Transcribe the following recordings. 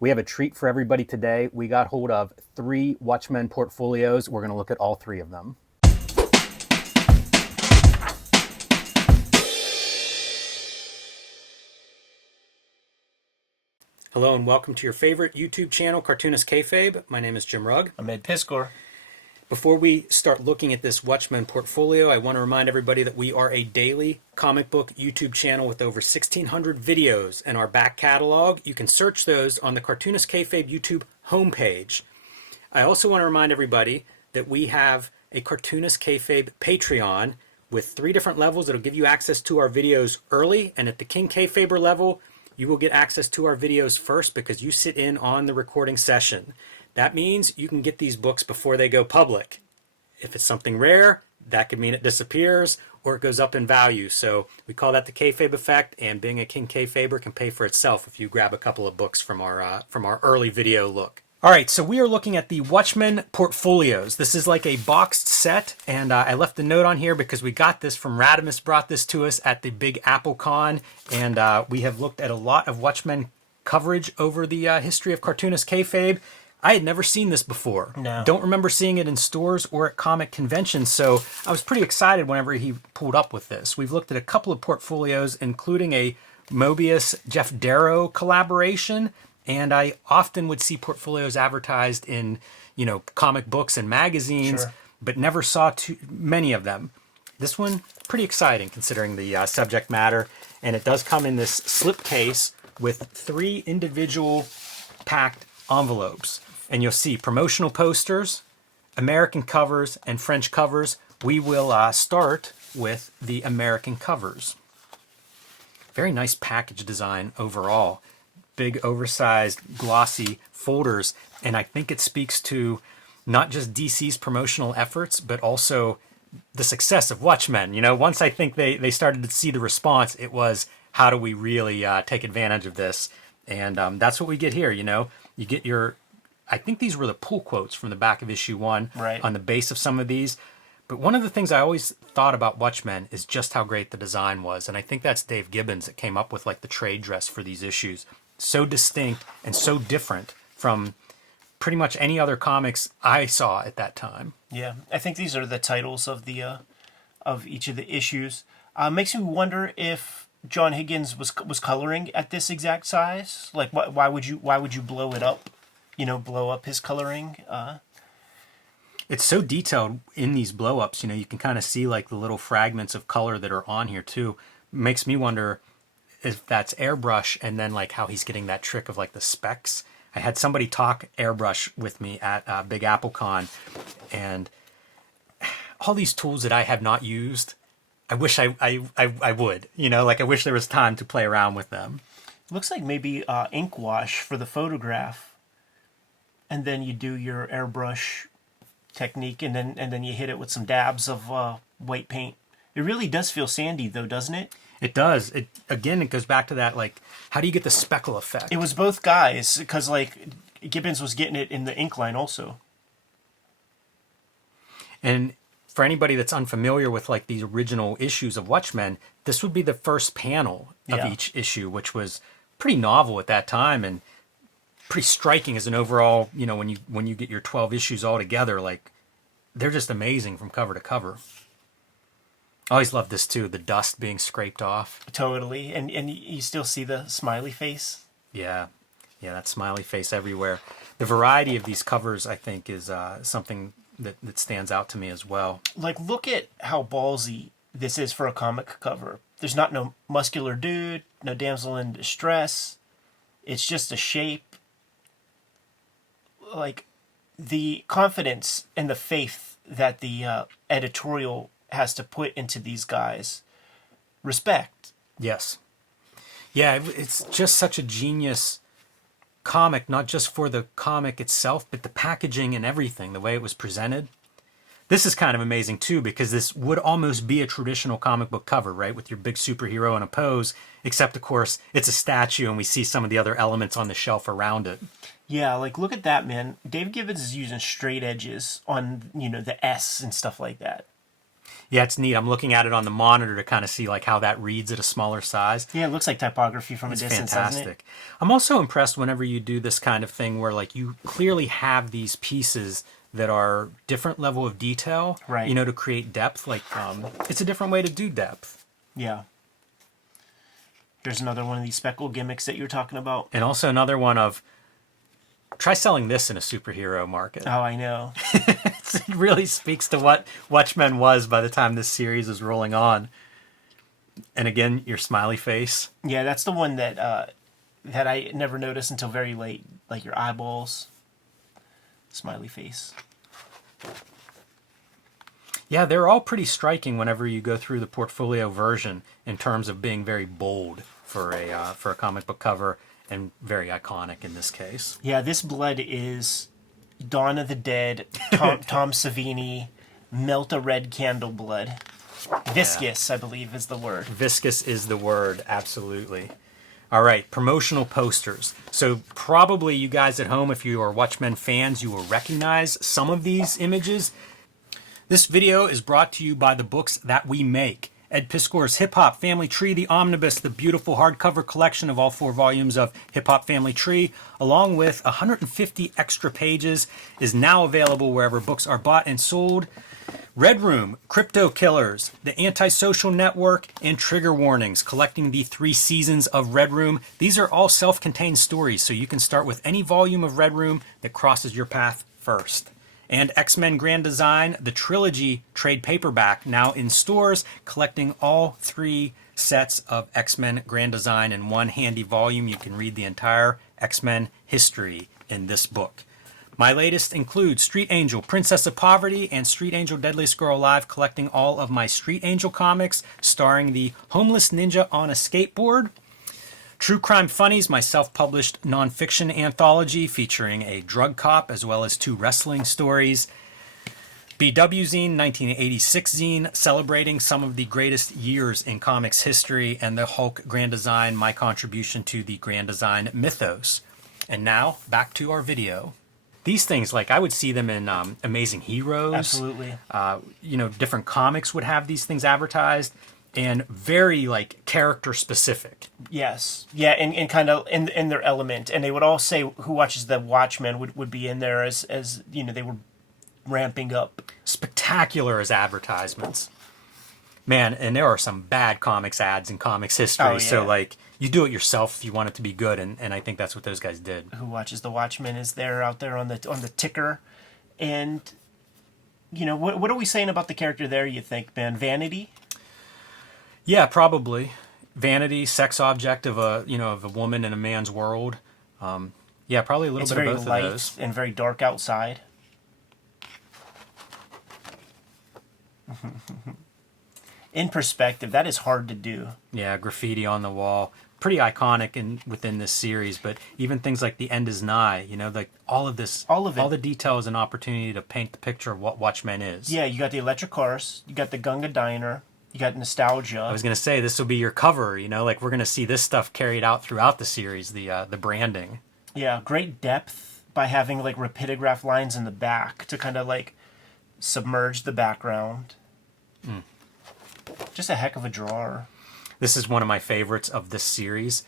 We have a treat for everybody today. We got hold of 3 Watchmen portfolios. We're going to look at all 3 of them. Hello and welcome to your favorite YouTube channel, Cartoonist Kayfabe. My name is Jim Rugg. I'm Ed Piskor. Before we start looking at this Watchmen portfolio, I want to remind everybody that we are a daily comic book YouTube channel with over 1,600 videos in our back catalog. You can search those on the Cartoonist Kayfabe YouTube homepage. I also want to remind everybody that we have a Cartoonist Kayfabe Patreon with 3 different levels that'll give you access to our videos early, and at the King Kayfaber level, you will get access to our videos first because you sit in on the recording session. That means you can get these books before they go public. If it's something rare, that could mean it disappears or it goes up in value. So we call that the Kayfabe effect, and being a King Kayfaber can pay for itself if you grab a couple of books from our early video look. All right, so we are looking at the Watchmen portfolios. This is like a boxed set, and I left a note on here because we got this from Radimus, brought this to us at the Big Apple Con, and we have looked at a lot of Watchmen coverage over the history of Cartoonist Kayfabe. I had never seen this before. No. Don't remember seeing it in stores or at comic conventions, so I was pretty excited whenever he pulled up with this. We've looked at a couple of portfolios, including a Moebius-Jeff Darrow collaboration, and I often would see portfolios advertised in, comic books and magazines, Sure. but never saw too many of them. This one, pretty exciting considering the subject matter, and it does come in this slip case with 3 individual packed envelopes. And you'll see promotional posters, American covers, and French covers. We will start with the American covers. Very nice package design overall. Big, oversized, glossy folders. And I think it speaks to not just DC's promotional efforts, but also the success of Watchmen. Once I think they started to see the response, it was, how do we really take advantage of this? And that's what we get here, You get I think these were the pull quotes from the back of issue 1 Right. on the base of some of these. But one of the things I always thought about Watchmen is just how great the design was. And I think that's Dave Gibbons that came up with like the trade dress for these issues. So distinct and so different from pretty much any other comics I saw at that time. Yeah, I think these are the titles of the of each of the issues. Makes me wonder if John Higgins was coloring at this exact size. Like, why would you blow it up? Blow up his coloring. It's so detailed in these blow-ups, you can kind of see like the little fragments of color that are on here too. Makes me wonder if that's airbrush, and then like how he's getting that trick of like the specks. I had somebody talk airbrush with me at Big Apple Con, and all these tools that I have not used, I wish I would, I wish there was time to play around with them. It looks like maybe ink wash for the photograph, and then you do your airbrush technique, and then you hit it with some dabs of white paint. It really does feel sandy, though, doesn't it? It does. It goes back to that, like, how do you get the speckle effect? It was both guys, because like Gibbons was getting it in the ink line also. And for anybody that's unfamiliar with like these original issues of Watchmen, this would be the first panel of each issue, which was pretty novel at that time and pretty striking as an overall, when you get your 12 issues all together, like they're just amazing from cover to cover. I always loved this too, the dust being scraped off. Totally. And you still see the smiley face. Yeah, that smiley face everywhere. The variety of these covers, I think, is something that stands out to me as well. Like, look at how ballsy this is for a comic cover. There's not no muscular dude, no damsel in distress. It's just a shape. Like, the confidence and the faith that the editorial has to put into these guys. Respect. Yes. Yeah, it's just such a genius comic, not just for the comic itself, but the packaging and everything, the way it was presented. This is kind of amazing too, because this would almost be a traditional comic book cover, right? With your big superhero in a pose, except of course it's a statue and we see some of the other elements on the shelf around it. Yeah, like look at that, man. Dave Gibbons is using straight edges on, the S and stuff like that. Yeah, it's neat. I'm looking at it on the monitor to kind of see like how that reads at a smaller size. Yeah, it looks like typography from a distance, doesn't it? I'm also impressed whenever you do this kind of thing where like you clearly have these pieces that are different level of detail, right? You know, to create depth. Like it's a different way to do depth. Yeah. Here's another one of these speckle gimmicks that you're talking about. And also another one of, try selling this in a superhero market. Oh, I know. It really speaks to what Watchmen was by the time this series is rolling on. And again, your smiley face. Yeah, that's the one that that I never noticed until very late. Like your eyeballs. Smiley face. Yeah, they're all pretty striking whenever you go through the portfolio version in terms of being very bold for a comic book cover and very iconic in this case. Yeah, this blood is Dawn of the Dead, Tom Savini, Melt a Red Candle blood. Viscous, yeah. I believe, is the word. Viscous is the word, absolutely. All right, promotional posters. So probably you guys at home, if you are Watchmen fans, you will recognize some of these images. This video is brought to you by the books that we make. Ed Piskor's Hip Hop Family Tree, the Omnibus, the beautiful hardcover collection of all 4 volumes of Hip Hop Family Tree, along with 150 extra pages, is now available wherever books are bought and sold. Red Room, Crypto Killers, The Antisocial Network, and Trigger Warnings, collecting the 3 seasons of Red Room. These are all self-contained stories, so you can start with any volume of Red Room that crosses your path first. And X-Men Grand Design, the trilogy trade paperback, now in stores, collecting all 3 sets of X-Men Grand Design in one handy volume. You can read the entire X-Men history in this book. My latest includes Street Angel, Princess of Poverty, and Street Angel, Deadliest Girl Alive, collecting all of my Street Angel comics, starring the homeless ninja on a skateboard. True Crime Funnies, my self-published nonfiction anthology featuring a drug cop as well as 2 wrestling stories. BW Zine, 1986 zine, celebrating some of the greatest years in comics history, and the Hulk Grand Design, my contribution to the Grand Design mythos. And now, back to our video. These things, like I would see them in Amazing Heroes. Absolutely. You know, different comics would have these things advertised, and very like character specific. Yes. Yeah, and kind of in their element. And they would all say who watches the Watchmen would be in there as you know, they were ramping up. Spectacular as advertisements. Man, and there are some bad comics ads in comics history. Oh, yeah. So like you do it yourself if you want it to be good, and I think that's what those guys did. Who watches the Watchmen is there out there on the ticker. And you know, what are we saying about the character there, you think, man? Vanity? Yeah, probably. Vanity, sex object of a woman in a man's world. Yeah, probably a little bit of both of those. It's very light and very dark outside. In perspective, that is hard to do. Yeah, graffiti on the wall. Pretty iconic within this series, but even things like The End Is Nigh, you know, like all of it. All the detail is an opportunity to paint the picture of what Watchmen is. Yeah, you got the electric cars, you got the Gunga Diner, you got nostalgia. I was going to say, this will be your cover, you know, like we're going to see this stuff carried out throughout the series, the branding. Yeah, great depth by having like rapidograph lines in the back to kind of like submerge the background. Just a heck of a drawer. This is one of my favorites of this series.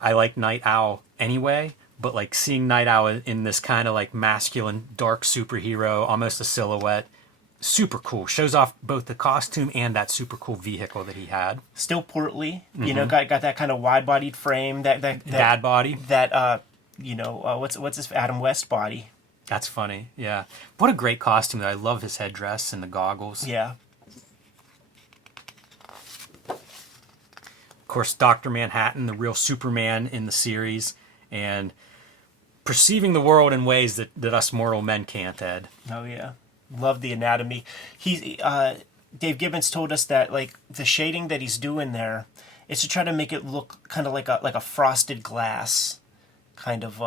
I like Night Owl anyway, but like seeing Night Owl in this kind of like masculine, dark superhero, almost a silhouette, super cool. Shows off both the costume and that super cool vehicle that he had. Still portly, you know, got that kind of wide-bodied frame, that dad body. That you know, what's his Adam West body. That's funny. Yeah. What a great costume though. I love his headdress and the goggles. Yeah. Of course, Dr. Manhattan, the real Superman in the series, and perceiving the world in ways that us mortal men can't, Ed. Oh, yeah. Love the anatomy. Dave Gibbons told us that, like, the shading that he's doing there is to try to make it look kind of like a frosted glass kind of...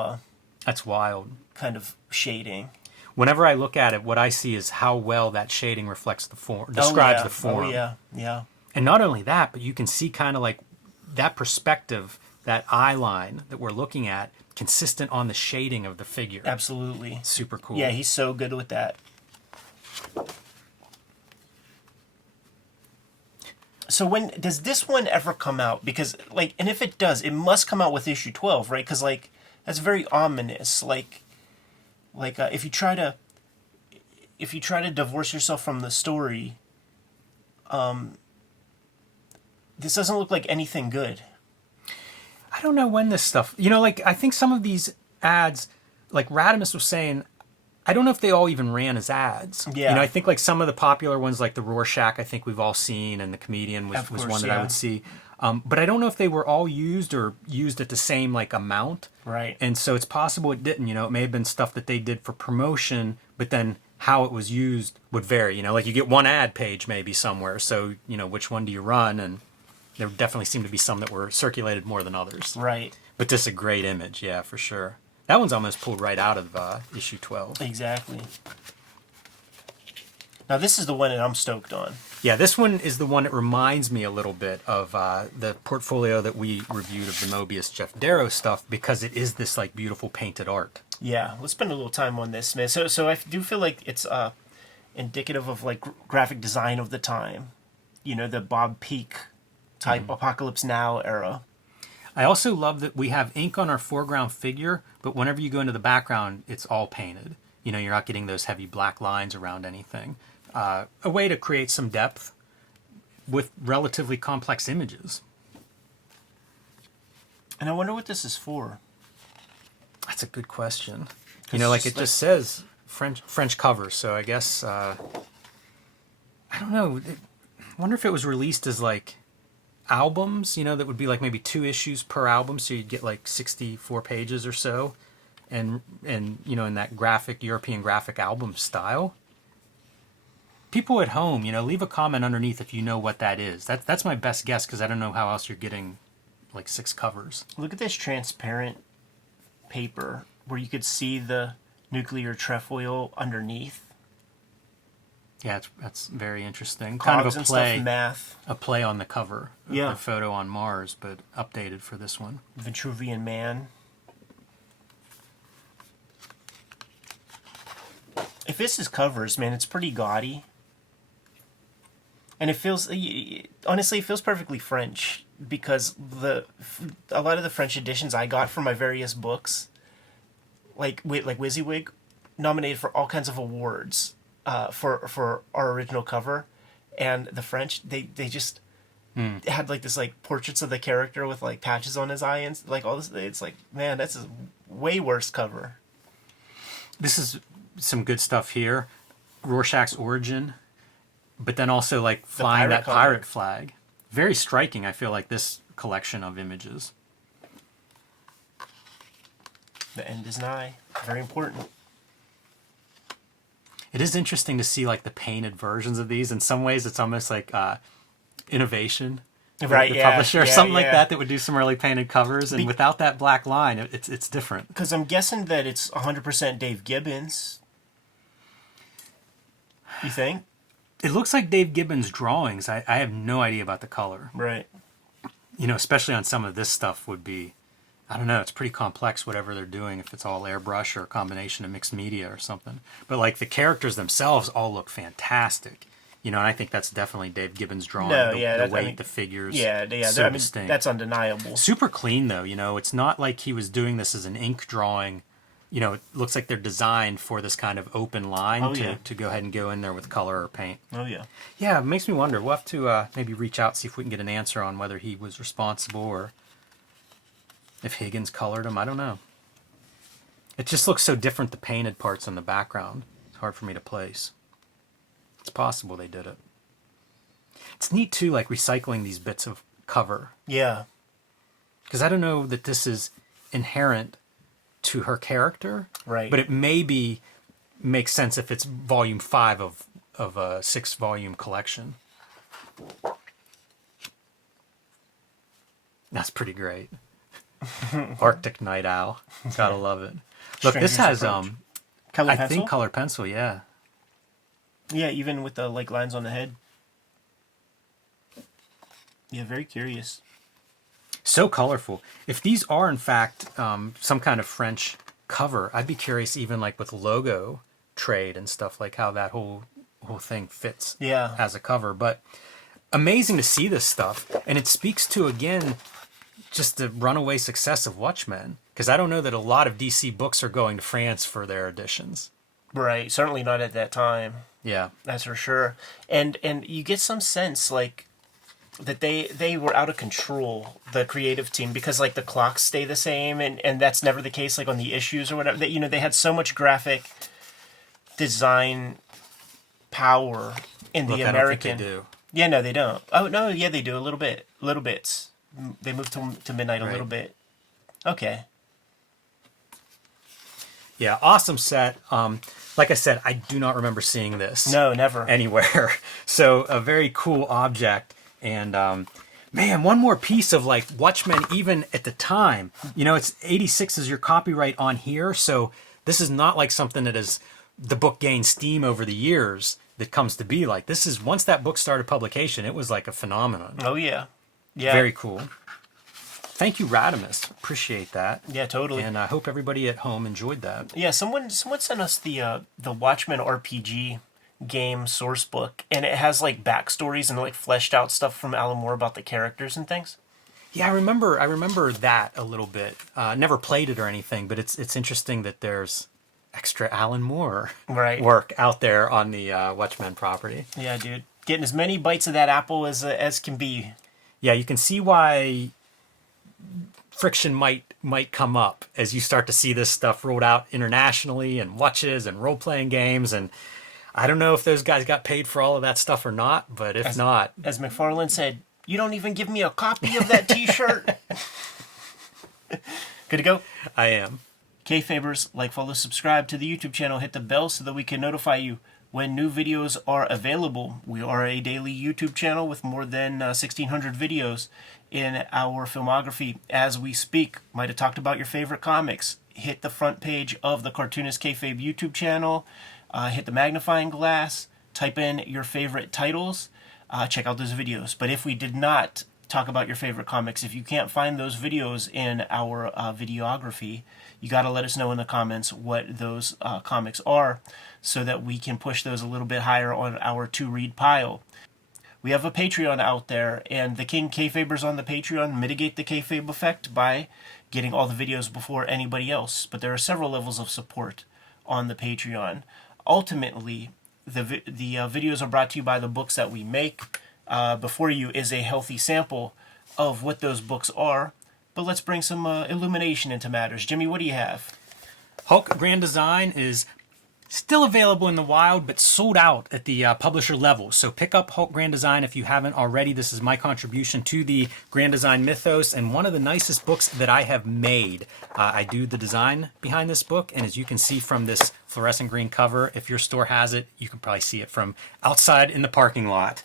That's wild. Kind of shading. Whenever I look at it, what I see is how well that shading reflects the form, describes the form. Oh, yeah, yeah. And not only that, but you can see kind of like that perspective, that eye line that we're looking at, consistent on the shading of the figure. Absolutely. Super cool. Yeah, he's so good with that. So when does this one ever come out? Because like, and if it does, it must come out with issue 12, right? Because like that's very ominous. If you try to divorce yourself from the story, this doesn't look like anything good. I don't know when this stuff, like I think some of these ads, like Radimus was saying, I don't know if they all even ran as ads. Yeah. I think like some of the popular ones, like the Rorschach, I think we've all seen, and the Comedian was one that I would see. But I don't know if they were all used or used at the same like amount. Right. And so it's possible it didn't. It may have been stuff that they did for promotion, but then how it was used would vary. Like you get one ad page maybe somewhere, so which one do you run? And there definitely seemed to be some that were circulated more than others. Right. But this is a great image, yeah, for sure. That one's almost pulled right out of issue 12. Exactly. Now this is the one that I'm stoked on. Yeah, this one is the one that reminds me a little bit of the portfolio that we reviewed of the Mobius Jeff Darrow stuff, because it is this like beautiful painted art. Yeah, let's spend a little time on this, man. So I do feel like it's indicative of like graphic design of the time. The Bob Peak type Apocalypse Now era. I also love that we have ink on our foreground figure, but whenever you go into the background, it's all painted. You're not getting those heavy black lines around anything. A way to create some depth with relatively complex images. And I wonder what this is for. That's a good question. It just says French cover, so I guess I don't know. I wonder if it was released as like albums, that would be like maybe 2 issues per album, so you'd get like 64 pages or so, and in that European graphic album style. People at home, leave a comment underneath if you know what that is. That's my best guess, because I don't know how else you're getting like 6 covers. Look at this transparent paper where you could see the nuclear trefoil underneath. Yeah, that's very interesting. Cogs Kind of a play, and stuff, math. A play on the cover. Yeah. A photo on Mars, but updated for this one. Vitruvian Man. If this is covers, man, it's pretty gaudy. And it feels, honestly, it feels perfectly French, because a lot of the French editions I got for my various books, like WYSIWYG, nominated for all kinds of awards for our original cover, and the French, they just had like this like portraits of the character with like patches on his eye and like all this. It's like, man, that's a way worse cover. This is some good stuff here. Rorschach's origin, but then also like flying that pirate flag. Very striking, I feel like, this collection of images. The end is nigh. Very important. It is interesting to see like the painted versions of these. In some ways, it's almost like innovation. Right, the yeah, publisher or yeah, something like yeah. that would do some really painted covers, and without that black line, it's different. Because I'm guessing that it's 100% Dave Gibbons. You think? It looks like Dave Gibbons' drawings. I have no idea about the color. Right. Especially on some of this stuff would be, I don't know, it's pretty complex whatever they're doing, if it's all airbrush or a combination of mixed media or something. But like the characters themselves all look fantastic. And I think that's definitely Dave Gibbons' drawing. The weight, the figures. Yeah, so distinct. That's undeniable. Super clean though, it's not like he was doing this as an ink drawing. It looks like they're designed for this kind of open line to go ahead and go in there with color or paint. Oh, yeah. Yeah, it makes me wonder. We'll have to maybe reach out, see if we can get an answer on whether he was responsible or if Higgins colored him. I don't know. It just looks so different, the painted parts in the background. It's hard for me to place. It's possible they did it. It's neat, too, like recycling these bits of cover. Yeah. Because I don't know that this is inherent to her character. Right. But it maybe makes sense if it's volume 5 of a 6-volume collection. That's pretty great. Arctic Night Owl. Gotta love it. Look, this has Color I pencil? think color pencil, yeah. Yeah, even with the like lines on the head. Yeah, very curious. So colorful. If these are in fact some kind of French cover, I'd be curious even like with logo trade and stuff, like how that whole thing fits Yeah. as a cover. But amazing to see this stuff. And it speaks to, again, just the runaway success of Watchmen. Because I don't know that a lot of DC books are going to France for their editions. Right, certainly not at that time. Yeah. That's for sure. And you get some sense, like, that they were out of control, the creative team, because, like, the clocks stay the same, and that's never the case, like, on the issues or whatever. That, you know, they had so much graphic design power in the American. I don't think they do. Yeah, no, they don't. Oh, no, yeah, they do, a little bit. Little bits. They moved to Midnight a little bit. Okay. Yeah, awesome set. Like I said, I do not remember seeing this. No, never. Anywhere. So a very cool object. And man, one more piece of like Watchmen, even at the time, you know, it's 86 is your copyright on here. So this is not like something that is the book gained steam over the years that comes to be like. This is once that book started publication, it was like a phenomenon. Oh, yeah. Yeah. Very cool. Thank you, Radimus. Appreciate that. Yeah, totally. And I hope everybody at home enjoyed that. Yeah, someone sent us the Watchmen RPG game source book, and it has like backstories and like fleshed out stuff from Alan Moore about the characters and things. Yeah, I remember that a little bit. Never played it or anything, but it's interesting that there's extra Alan Moore work out there on the Watchmen property. Yeah, dude, getting as many bites of that apple as can be. Yeah, you can see why friction might come up as you start to see this stuff rolled out internationally and watches and role-playing games. And I don't know if those guys got paid for all of that stuff or not, but if not... As McFarlane said, you don't even give me a copy of that t-shirt. Good to go? I am. Kayfabers, like, follow, subscribe to the YouTube channel, hit the bell so that we can notify you when new videos are available. We are a daily YouTube channel with more than 1,600 videos in our filmography as we speak. Might have talked about your favorite comics. Hit the front page of the Cartoonist Kayfabe YouTube channel. Hit the magnifying glass. Type in your favorite titles. Check out those videos. But if we did not talk about your favorite comics, if you can't find those videos in our videography, you got to let us know in the comments what those comics are so that we can push those a little bit higher on our to-read pile. We have a Patreon out there, and the King Kayfabers on the Patreon mitigate the kayfabe effect by getting all the videos before anybody else. But there are several levels of support on the Patreon. Ultimately, the videos are brought to you by the books that we make. Before you is a healthy sample of what those books are. But let's bring some illumination into matters. Jimmy, what do you have? Hulk Grand Design is still available in the wild, but sold out at the publisher level. So pick up Hulk Grand Design if you haven't already. This is my contribution to the Grand Design mythos and one of the nicest books that I have made. I do the design behind this book, and as you can see from this fluorescent green cover, if your store has it, you can probably see it from outside in the parking lot.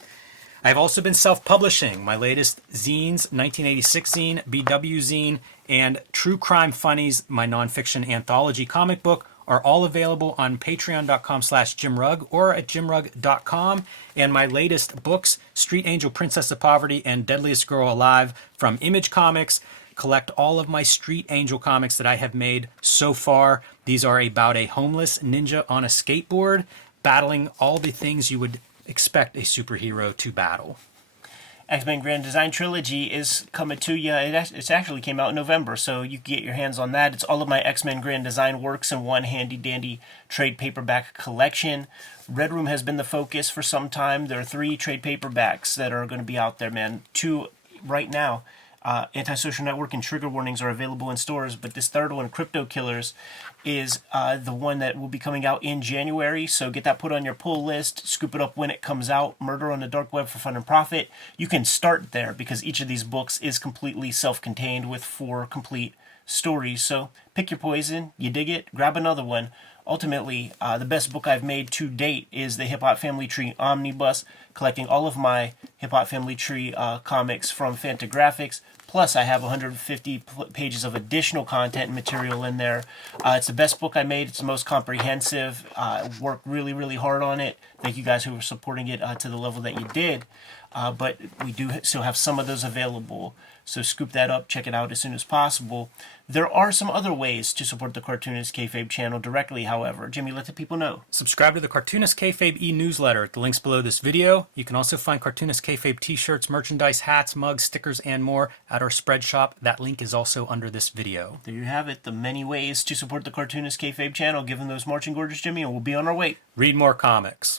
I've also been self-publishing. My latest zines, 1986 zine, BW zine, and True Crime Funnies, my nonfiction anthology comic book, are all available on patreon.com/JimRugg or at jimrugg.com. And my latest books, Street Angel, Princess of Poverty, and Deadliest Girl Alive from Image Comics. Collect all of my Street Angel comics that I have made so far. These are about a homeless ninja on a skateboard battling all the things you would expect a superhero to battle. X-Men Grand Design Trilogy is coming to you. It actually came out in November, so you can get your hands on that. It's all of my X-Men Grand Design works in one handy-dandy trade paperback collection. Red Room has been the focus for some time. There are 3 trade paperbacks that are going to be out there, man. 2 right now. Antisocial Network and Trigger Warnings are available in stores, but this third one, Crypto Killers, is the one that will be coming out in January. So get that put on your pull list, scoop it up when it comes out. Murder on the Dark Web for Fun and Profit. You can start there because each of these books is completely self-contained with 4 complete stories. So pick your poison, you dig it, grab another one. Ultimately, the best book I've made to date is the Hip Hop Family Tree Omnibus, collecting all of my Hip Hop Family Tree comics from Fantagraphics. Plus, I have 150 pages of additional content and material in there. It's the best book I made. It's the most comprehensive. Worked really, really hard on it. Thank you guys who were supporting it to the level that you did. but we do still have some of those available. So scoop that up, check it out as soon as possible. There are some other ways to support the Cartoonist Kayfabe channel directly, however. Jimmy, let the people know. Subscribe to the Cartoonist Kayfabe e-newsletter at the links below this video. You can also find Cartoonist Kayfabe t-shirts, merchandise, hats, mugs, stickers, and more at our spread shop. That link is also under this video. There you have it, the many ways to support the Cartoonist Kayfabe channel. Give them those marching orders, Jimmy, and we'll be on our way. Read more comics.